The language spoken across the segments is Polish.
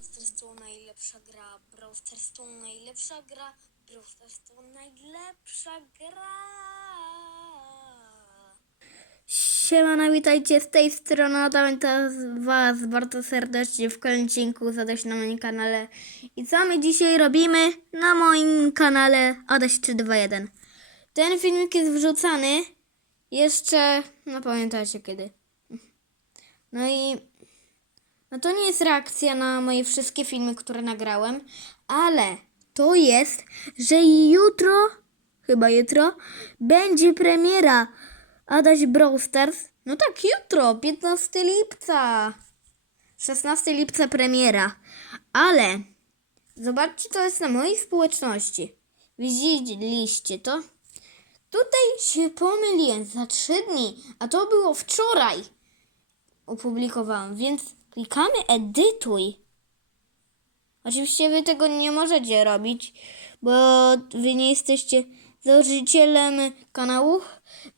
Brawl to najlepsza gra. Brawl to najlepsza gra. Brawl to najlepsza gra. Siemano, witajcie z tej strony, Adam Was bardzo serdecznie w kolejnym odcinku Adaś na moim kanale. I co my dzisiaj robimy na moim kanale Adaś 321. Ten filmik jest wrzucany jeszcze, no pamiętacie kiedy. No i no to nie jest reakcja na moje wszystkie filmy, które nagrałem, ale to jest, że jutro, chyba jutro, będzie premiera Adaś Brawl. No tak, jutro, 15 lipca. 16 lipca premiera. Ale zobaczcie, co jest na mojej społeczności. Widzieliście to? Tutaj się pomyliłem za 3 dni, a to było wczoraj. Opublikowałam, więc klikamy edytuj. Oczywiście wy tego nie możecie robić, bo wy nie jesteście założycielem kanału,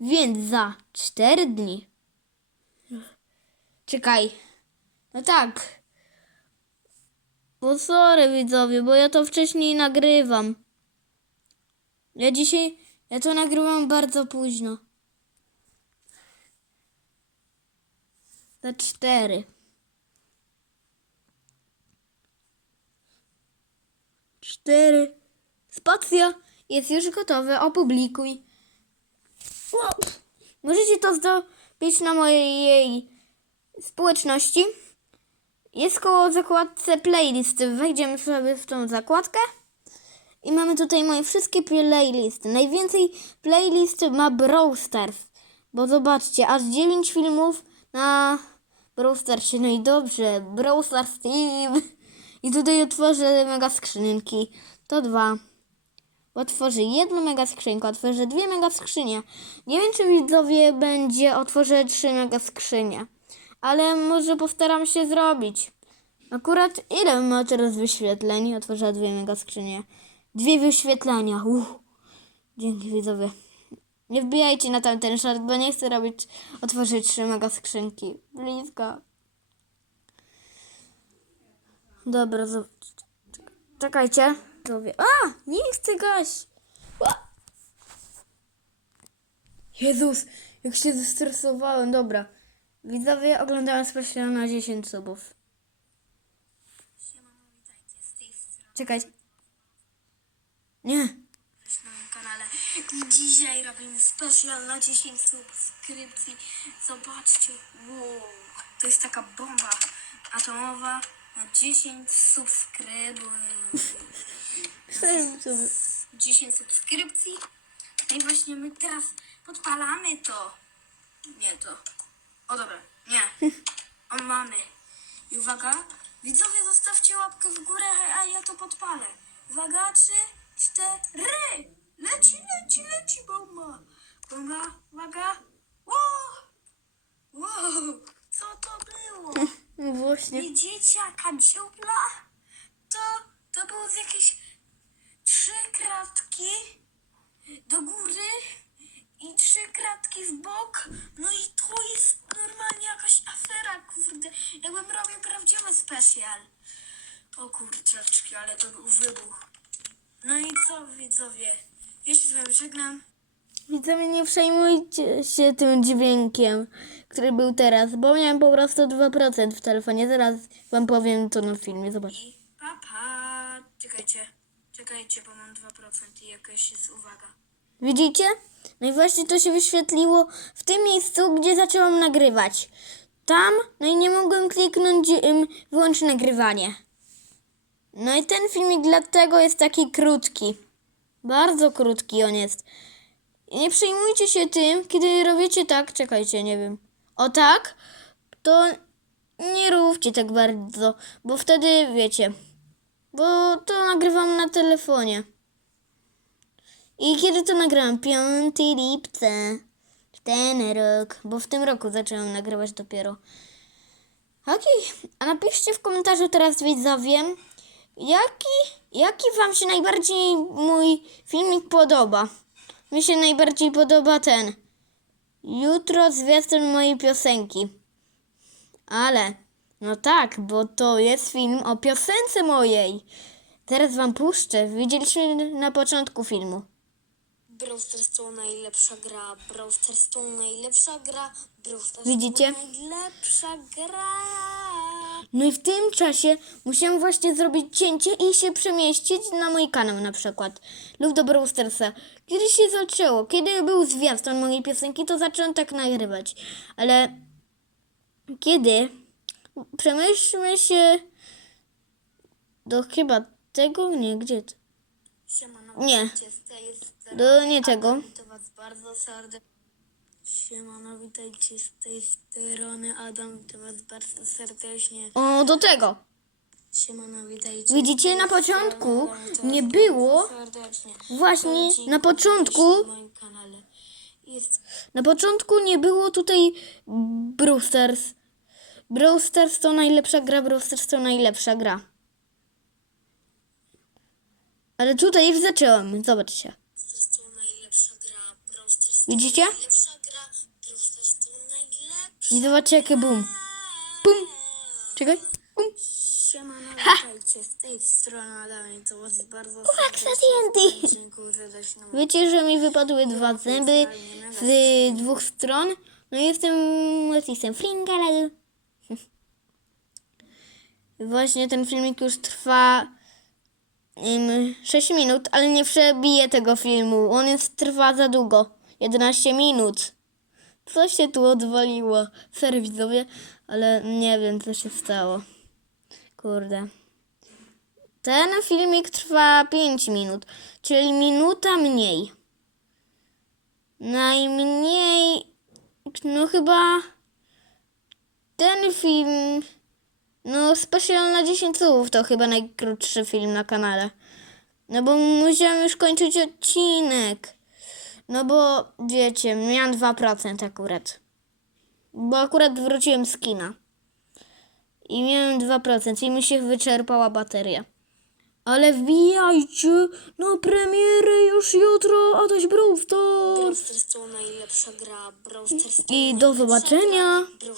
więc za 4 dni. Czekaj. No tak. Bo sorry widzowie, bo ja to wcześniej nagrywam. Ja dzisiaj, ja to nagrywam bardzo późno. Za 4. Cztery. Spacja jest już gotowe. Opublikuj. Wow. Możecie to zdobyć na mojej społeczności. Jest koło zakładce playlisty. Wejdziemy sobie w tą zakładkę. I mamy tutaj moje wszystkie playlisty. Najwięcej playlist ma Brawl. Bo zobaczcie, aż 9 filmów na Brawl. No i dobrze, Brawl Team. I tutaj otworzę mega skrzynki. To dwa. Otworzę jedną mega skrzynkę, otworzę dwie mega skrzynie. Nie wiem, czy widzowie będzie otworzę trzy mega skrzynie. Ale może postaram się zrobić. Akurat ile ma teraz wyświetleń? Otworzę dwie mega skrzynie. Dwie wyświetlenia. Uff. Dzięki widzowie. Nie wbijajcie na tamten szart, bo nie chcę robić, otworzyć trzy mega skrzynki. Blisko. Dobra, zo- czekajcie. Widzowie. A! Nie chcę gaś! Jezus, jak się zestresowałem. Dobra. Widzowie oglądają specjalnie na 10 subów. Z Czekaj. Nie. na moim kanale. Dzisiaj robimy specjal na 10 subskrypcji. Zobaczcie. Wow. To jest taka bomba atomowa na 10 subskrypcji. 10 subskrypcji. No i właśnie my teraz podpalamy to. Nie to. O dobra, nie. O mamy. I uwaga, widzowie zostawcie łapkę w górę, a ja to podpalę. Uwaga, trzy, cztery. Leci, leci, leci bomba. Bomba, uwaga. Wow. Wow, co to było? No właśnie. Widzicie jaka dziupla? To, to było z jakieś trzy kratki do góry i trzy kratki w bok. No i to jest normalnie jakaś afera, kurde. Jakbym robił prawdziwy specjal. O kurczaczki, ale to był wybuch. No i co widzowie? Się z wami żegnam. Widzowie, nie przejmujcie się tym dźwiękiem, który był teraz, bo miałem po prostu 2% w telefonie. Zaraz wam powiem to na filmie, zobacz. I pa pa. Czekajcie, czekajcie, bo mam 2% i jakaś jest uwaga. Widzicie? No i właśnie to się wyświetliło w tym miejscu, gdzie zaczęłam nagrywać. Tam, no i nie mogłem kliknąć ym, wyłącz nagrywanie. No i ten filmik dlatego jest taki krótki. Bardzo krótki on jest. Nie przejmujcie się tym, kiedy robicie tak, czekajcie, nie wiem. O tak, to nie róbcie tak bardzo, bo wtedy wiecie. Bo to nagrywam na telefonie. I kiedy to nagrałam? 5 lipca. W ten rok, bo w tym roku zaczęłam nagrywać dopiero. Okej, a napiszcie w komentarzu teraz widzowie, jaki, jaki wam się najbardziej mój filmik podoba. Mi się najbardziej podoba ten. Jutro zwiastun mojej piosenki. Ale No tak, bo to jest film o piosence mojej. Teraz wam puszczę. Widzieliśmy na początku filmu. Brawl Stars to najlepsza gra, Brawl Stars to najlepsza gra, Brawl Stars Widzicie? to najlepsza gra. No i w tym czasie musiałem właśnie zrobić cięcie i się przemieścić na mój kanał na przykład. Lub do Brawl Starsa. Kiedy się zaczęło, kiedy był zwiastun mojej piosenki, to zacząłem tak nagrywać. Ale kiedy przemyślmy się do chyba tego, nie, gdzie to? Nie. Do nie tego. Adam, Witam was bardzo serdecznie. Siemano, witajcie z tej strony Adam, witam was bardzo serdecznie. O, do tego. Siemano, witajcie. Widzicie, na początku nie było serdecznie. właśnie na początku na moim kanale. Jest Na początku nie było tutaj. Brawl Stars to najlepsza gra, Brawl Stars to najlepsza gra. Ale tutaj już zaczęłam, zobaczcie. Stars to najlepsza gra, to Widzicie? najlepsza I zobaczcie jakie bum. Bum. Czekaj. Bum. Siemano, witajcie z tej strony Adam, to was bardzo serdecznie dziękuję serdecznie. Wiecie, że mi wypadły dwa zęby z dwóch stron? No i jestem jestem flingaladu. Właśnie ten filmik już trwa um, 6 minut, ale nie przebiję tego filmu. On jest, trwa za długo. 11 minut. Co się tu odwaliło? Widzowie, ale nie wiem co się stało. Kurde. Ten filmik trwa 5 minut, czyli minuta mniej. Najmniej, no chyba ten film, no specjal na 10 słów to chyba najkrótszy film na kanale. No bo musiałem już kończyć odcinek. No bo wiecie, miałem 2% akurat. Bo akurat wróciłem z kina. I miałem 2% i mi się wyczerpała bateria. Ale wbijajcie na premierę już jutro, Adaś Brawl Brawl Stars. Stars to najlepsza gra, Brawl Stars to I do zobaczenia. gra, Brawl